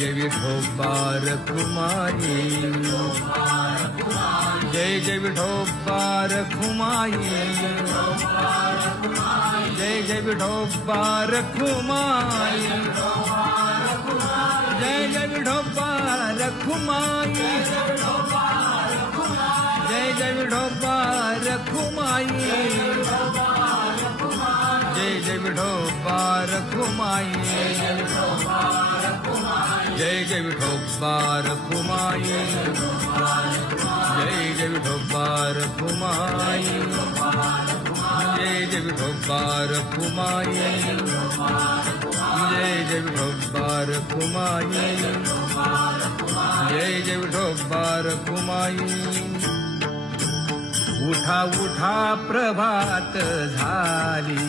जय विठोबार कुमारी। जय जय विठोबार कुमारी। जय जय विठोबार कुमारी। जय जय विठोबार कुमारी। जय जय विठोबार कुमारी। जय जय विठोबार कुमाई जय जय विठोबार कुमाई जय जय विठोबार कुमाई जय जय विठोबार कुमाई जय जय विठोबार कुमाई जय जय विठोबार कुमाई उठा उठा प्रभात झाली।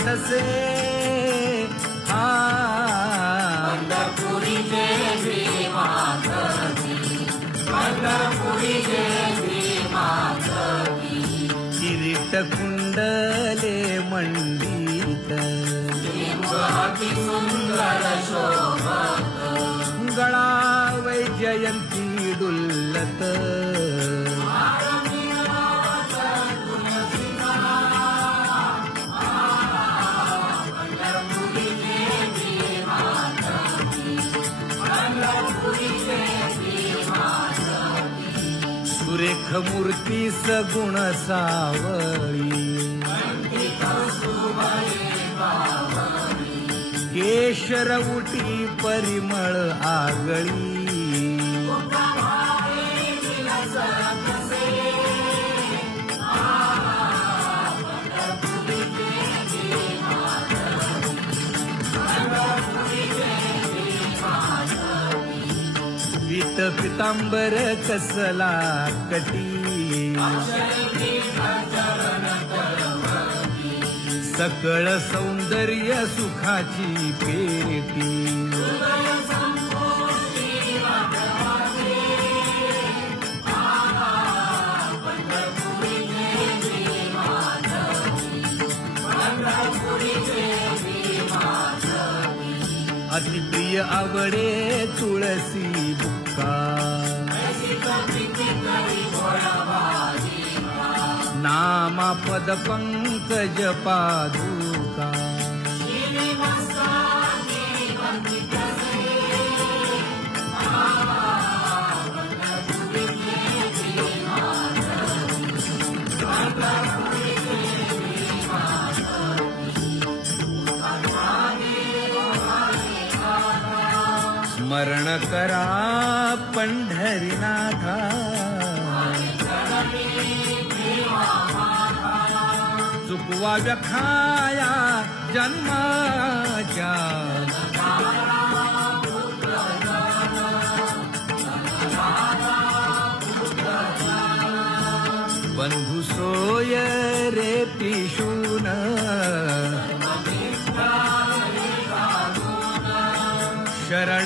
तसे हा। पंढरपुरी देवी पंढरपुरी किरीट कुंडले मंडित। सुंदर शोभा गळा वै जयंती डुल्लत सुरेख मूर्ती सगुण सावळी. केशर परिमळ आगळी. पीत पितांबर कसला कटी. सकळ सौंदर्य सुखाची पेटी अतिप्रिय आवडे तुळसी बुक्का नामा पद पंकज पादुका। स्मरण करा पंढरीनाथा. चुकवा व्यखाया जन्माच्या. बंधू सोय रे पिशू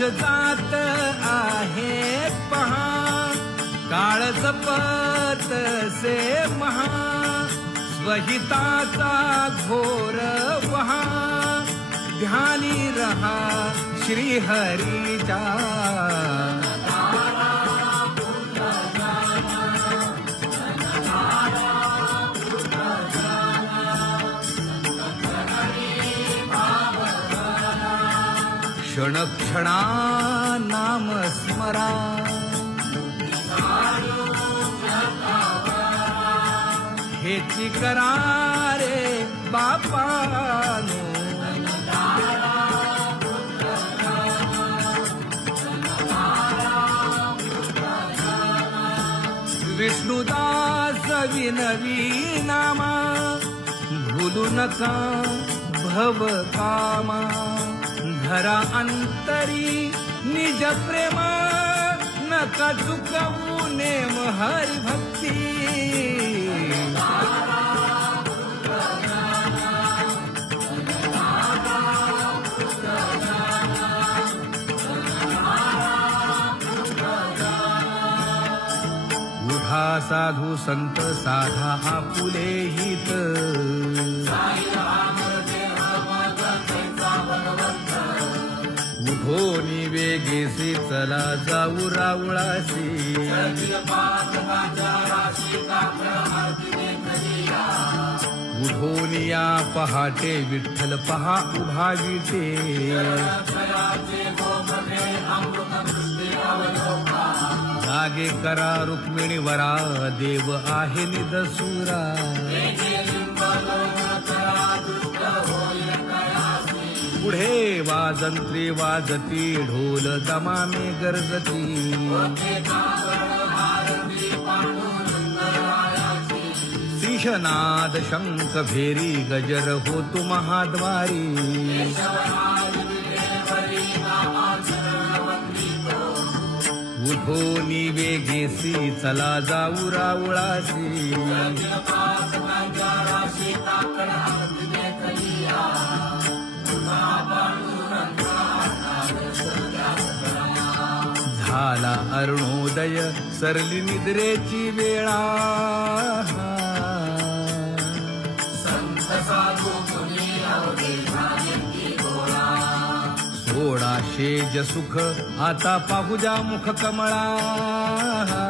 जात आहे पहा काळ जपत से महा स्वहिताचा घोर वहा ध्यानी रहा श्रीहरीचा क्षण क्षणा नाम स्मरा. हेची करा रे बापानो. विष्णुदास विनवी नामा. भूलू नका भव कामा. धरा अंतरी निज प्रेम नका चुकवू नेम हरि भक्ती उठा साधू संत साधा आपुले हित. वेगेसी चला जाऊ रावळाशी उठोनिया पहाटे विठ्ठल पहा उभा विटे जागे करा रुक्मिणी वरा देव आहे निदसुरा. पुढे वाजंत्री वाजती ढोल दमामे गरजती. शिशनाद शंख भेरी गजर होतो महाद्वारी. उठो निवेगेसी चला जाऊ रावळासी अरुणोदय सरली निद्रेची वेळा. सोळा शेज सुख आता पाहुजा मुख कमळा.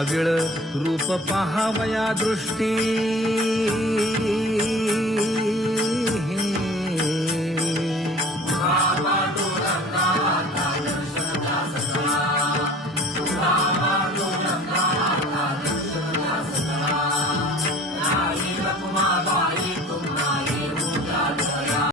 मन रूप पहावया दृष्टी.